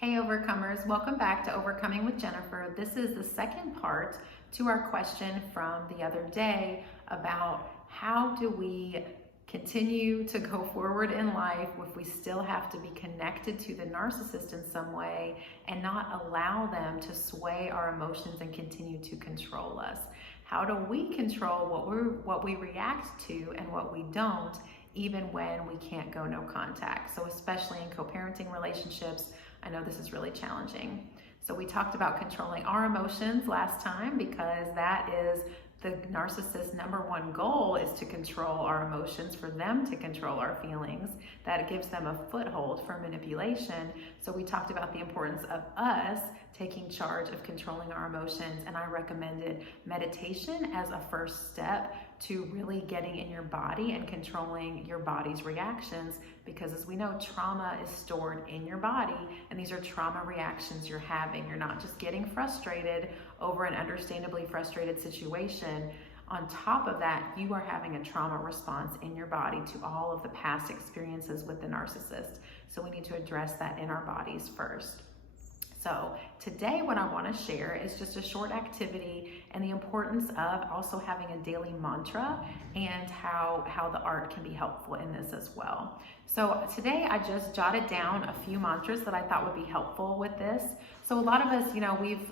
Hey Overcomers, welcome back to Overcoming with Jennifer. This is the second part to our question from the other day about how do we continue to go forward in life if we still have to be connected to the narcissist in some way and not allow them to sway our emotions and continue to control us. How do we control what we react to and what we don't, even when we can't go no contact? So especially in co-parenting relationships, I know this is really challenging. So we talked about controlling our emotions last time because that is the narcissist's number one goal, is to control our emotions, for them to control our feelings. That gives them a foothold for manipulation. So we talked about the importance of us taking charge of controlling our emotions, and I recommended meditation as a first step to really getting in your body and controlling your body's reactions, because as we know, trauma is stored in your body, and these are trauma reactions you're having. You're not just getting frustrated over an understandably frustrated situation. On top of that, you are having a trauma response in your body to all of the past experiences with the narcissist. So we need to address that in our bodies first. So today what I want to share is just a short activity and the importance of also having a daily mantra, and how the art can be helpful in this as well. So today I just jotted down a few mantras that I thought would be helpful with this. So a lot of us,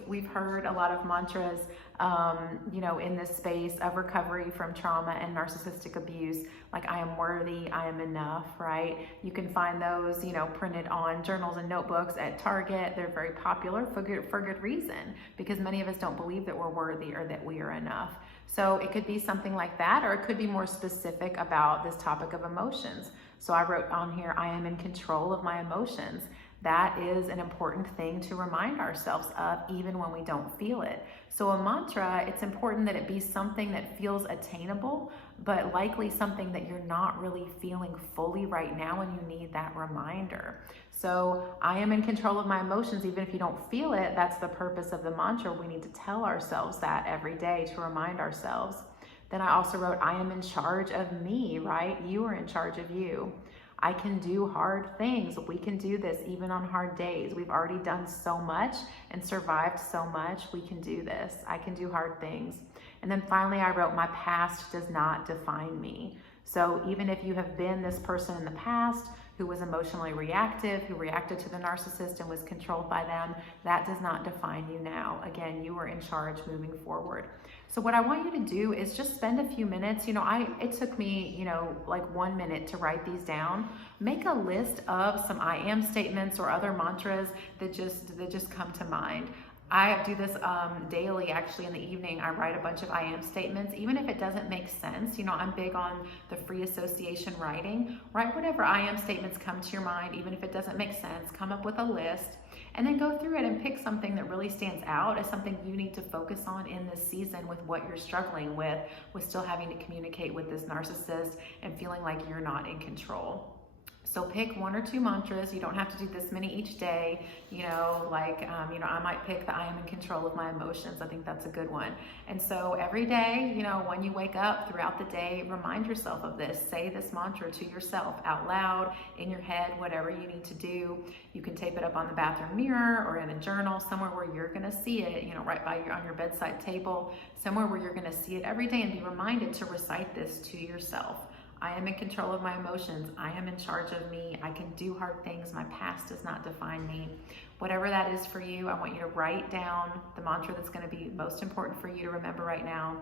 we've heard a lot of mantras, in this space of recovery from trauma and narcissistic abuse, like I am worthy, I am enough, right? You can find those, printed on journals and notebooks at Target. They're very popular for good reason, because many of us don't believe that we're worthy or that we are enough. So it could be something like that, or it could be more specific about this topic of emotions. So I wrote on here, I am in control of my emotions. That is an important thing to remind ourselves of, even when we don't feel it. So a mantra, it's important that it be something that feels attainable, but likely something that you're not really feeling fully right now and you need that reminder. So I am in control of my emotions, even if you don't feel it. That's the purpose of the mantra. We need to tell ourselves that every day to remind ourselves. Then I also wrote, I am in charge of me, right? You are in charge of you. I can do hard things. We can do this even on hard days. We've already done so much and survived so much. We can do this. I can do hard things. And then finally, I wrote, my past does not define me. So even if you have been this person in the past who was emotionally reactive, who reacted to the narcissist and was controlled by them, that does not define you now. Again, you are in charge moving forward. So what I want you to do is just spend a few minutes. It took me, like 1 minute to write these down. Make a list of some I am statements or other mantras that just come to mind. I do this daily, actually. In the evening, I write a bunch of I am statements, even if it doesn't make sense. I'm big on the free association writing. Write whatever I am statements come to your mind, even if it doesn't make sense. Come up with a list and then go through it and pick something that really stands out as something you need to focus on in this season with what you're struggling with still having to communicate with this narcissist and feeling like you're not in control. So pick 1 or 2 mantras. You don't have to do this many each day. I might pick the I am in control of my emotions. I think that's a good one. And so every day, when you wake up throughout the day, remind yourself of this. Say this mantra to yourself out loud, in your head, whatever you need to do. You can tape it up on the bathroom mirror or in a journal, somewhere where you're going to see it, right on your bedside table, somewhere where you're going to see it every day, and be reminded to recite this to yourself. I am in control of my emotions. I am in charge of me. I can do hard things. My past does not define me. Whatever that is for you, I want you to write down the mantra that's going to be most important for you to remember right now.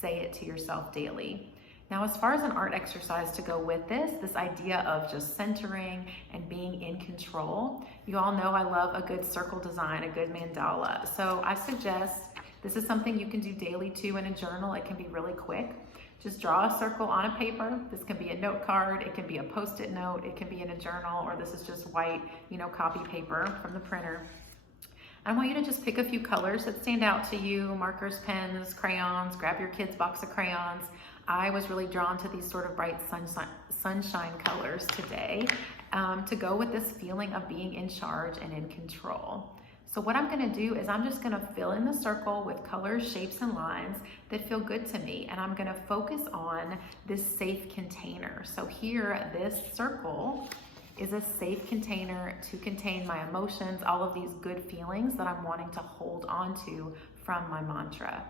Say it to yourself daily. Now, as far as an art exercise to go with this idea of just centering and being in control, you all know I love a good circle design, a good mandala. So I suggest this is something you can do daily too in a journal. It can be really quick. Just draw a circle on a paper. This can be a note card, it can be a Post-it note, it can be in a journal, or this is just white, copy paper from the printer. I want you to just pick a few colors that stand out to you: markers, pens, crayons. Grab your kid's box of crayons. I was really drawn to these sort of bright sunshine colors today to go with this feeling of being in charge and in control. So what I'm going to do is I'm just going to fill in the circle with colors, shapes, and lines that feel good to me. And I'm going to focus on this safe container. So here, this circle is a safe container to contain my emotions, all of these good feelings that I'm wanting to hold on to from my mantra.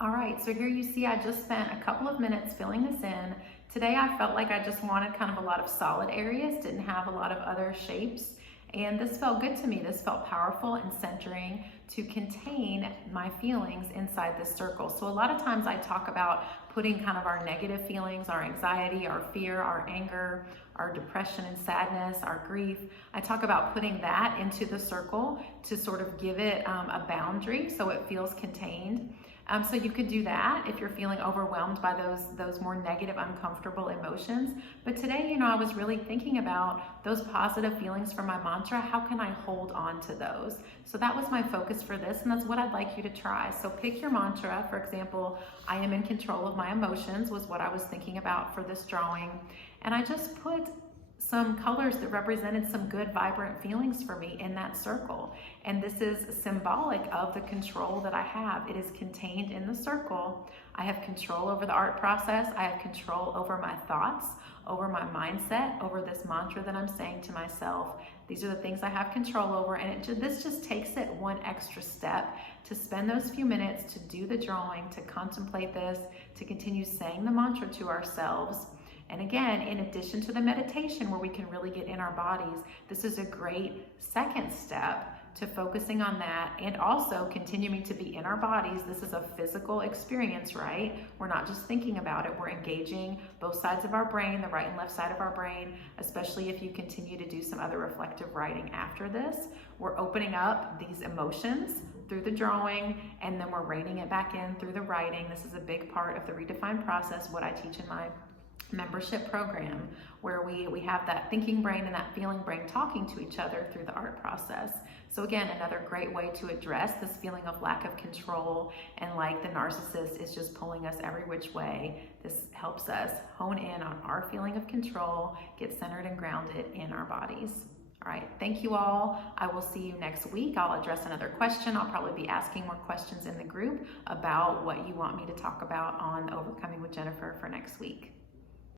All right, so here you see I just spent a couple of minutes filling this in. Today I felt like I just wanted kind of a lot of solid areas, didn't have a lot of other shapes. And this felt good to me. This felt powerful and centering to contain my feelings inside this circle. So a lot of times I talk about putting kind of our negative feelings, our anxiety, our fear, our anger, our depression and sadness, our grief. I talk about putting that into the circle to sort of give it a boundary so it feels contained. So you could do that if you're feeling overwhelmed by those more negative, uncomfortable emotions. But today, I was really thinking about those positive feelings from my mantra. How can I hold on to those? So that was my focus for this, and that's what I'd like you to try. So pick your mantra. For example, I am in control of my emotions was what I was thinking about for this drawing. And I just put some colors that represented some good, vibrant feelings for me in that circle. And this is symbolic of the control that I have. It is contained in the circle. I have control over the art process. I have control over my thoughts, over my mindset, over this mantra that I'm saying to myself. These are the things I have control over. And this just takes it one extra step to spend those few minutes to do the drawing, to contemplate this, to continue saying the mantra to ourselves. And again, in addition to the meditation where we can really get in our bodies, this is a great second step to focusing on that and also continuing to be in our bodies. This is a physical experience, right? We're not just thinking about it. We're engaging both sides of our brain, the right and left side of our brain, especially if you continue to do some other reflective writing after this. We're opening up these emotions through the drawing, and then we're reining it back in through the writing. This is a big part of the Redefined process, what I teach in my membership program, where we have that thinking brain and that feeling brain talking to each other through the art process. So again, another great way to address this feeling of lack of control and like the narcissist is just pulling us every which way. This helps us hone in on our feeling of control, get centered and grounded in our bodies. All right, thank you all. I will see you next week. I'll address another question. I'll probably be asking more questions in the group about what you want me to talk about on Overcoming with Jennifer for next week.